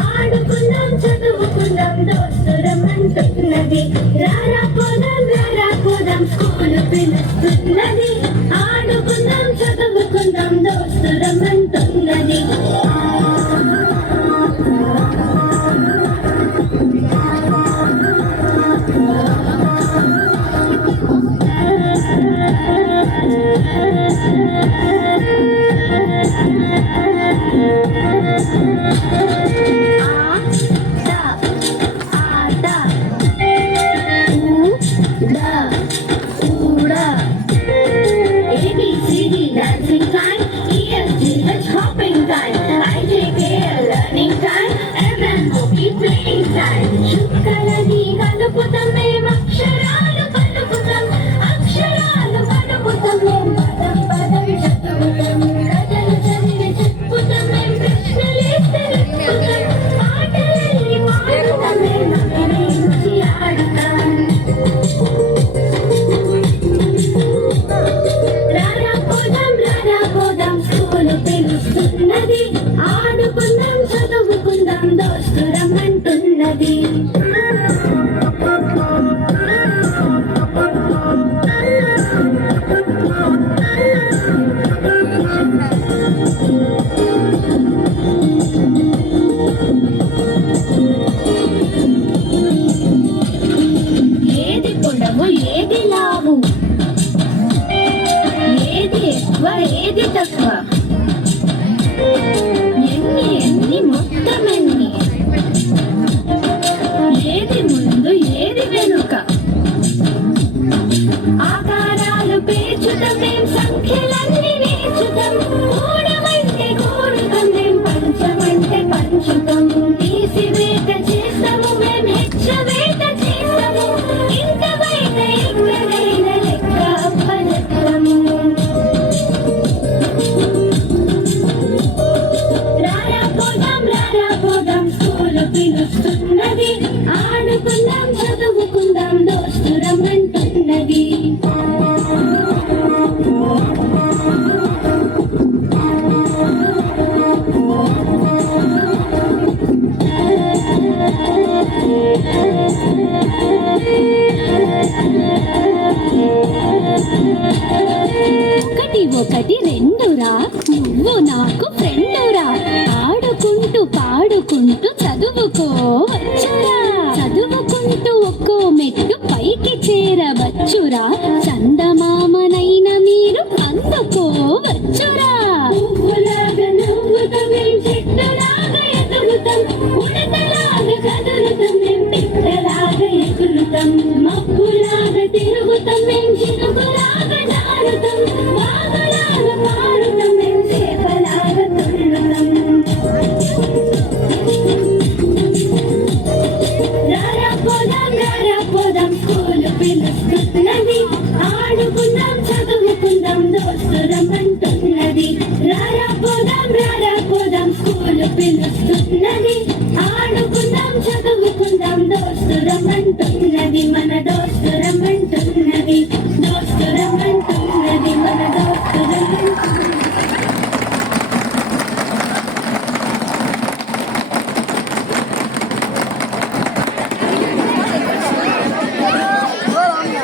ఆడుకుందాం చదువుకుందాం దోస్తురమంటున్నది రారా పోదాం స్కూల్ పిలుస్తున్నది ఆడుకుందాం చదువుకుందాం దోస్తురమంటున్నది ఆడుకుందాం చదువుకుందాం దోస్తురమంటున్నది ఏది పొడవు ఏది లావు ఏది ఎక్కువ ఏది తక్కువ ఎన్ని మొత్తమెన్ని ఏది ముందు ఏది వెనుక ఆకారాలు పేర్చుతాం మేం సంఖ్యలన్నీ నేర్చుతాం కూడమంటే కూడుతాం మేం పంచమంటే పంచుతాం తీసివేత చేస్తాము మేం హెచ్చవేత చేస్తాము ఇంత బయట ఎక్కడైనా లెక్క అప్పలెక్కము పిలుస్తున్నది ఆడుకుందాం చదువుకుందాం దోస్తురమంటున్నది ఒకటి రెండురా నువ్వు నాకు ఫ్రెండురా ఆడుకుంటూ పాడుకుంటూ చదువుకోవచ్చురా చదువుకుంటూ ఒక్కో మెట్టు పైకి చేరవచ్చురా చందమామనైన మీరు అందుకోవచ్చురా పువ్వులాగా నవ్వుతాం చెట్టులాగా ఎదుగుతాం ఉడతలాగా కదులుతాం పిట్టలాగా ఎగురుతాం మబ్బులాగా తిరుగుతాం చినుకులాగా జారుతాం